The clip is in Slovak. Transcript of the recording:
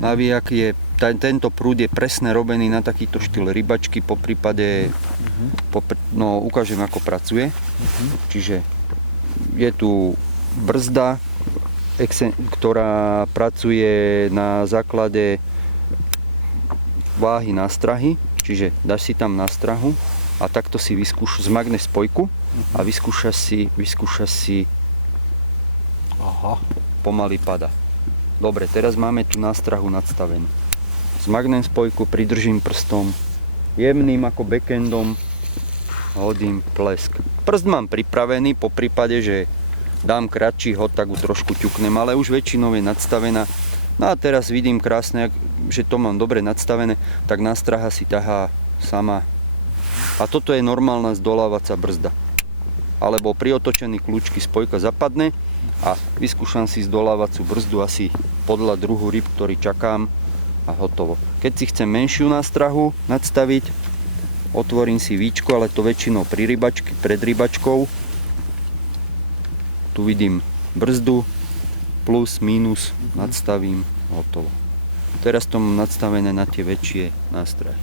Navíjak je, tento prúd je presne robený na takýto štýl rybačky, po prípade, no ukážem ako pracuje. Čiže je tu brzda, ktorá pracuje na základe váhy nástrahy, čiže dáš si tam nástrahu a takto si zmagneš spojku a vyskúšaš si pomaly pada. Dobre, teraz máme tu nástrahu nadstavenú. Zmagnem spojku, pridržím prstom, jemným ako backendom, hodím plesk. Prst mám pripravený, po prípade, že dám kratší hod, tak ju trošku ťuknem, ale už väčšinou je nadstavená. No a teraz vidím krásne, že to mám dobre nadstavené, tak nástraha si ťahá sama. A toto je normálna zdolávacia brzda. Alebo pri otočení kľúčky spojka zapadne a vyskúšam si zdolávaciu brzdu asi podľa druhu ryb, ktorý čakám a hotovo. Keď si chcem menšiu nástrahu nadstaviť, otvorím si víčko, ale to väčšinou pred rybačkou. Tu vidím brzdu, plus, minus, nadstavím, hotovo. Teraz to mám nadstavené na tie väčšie nástrahy.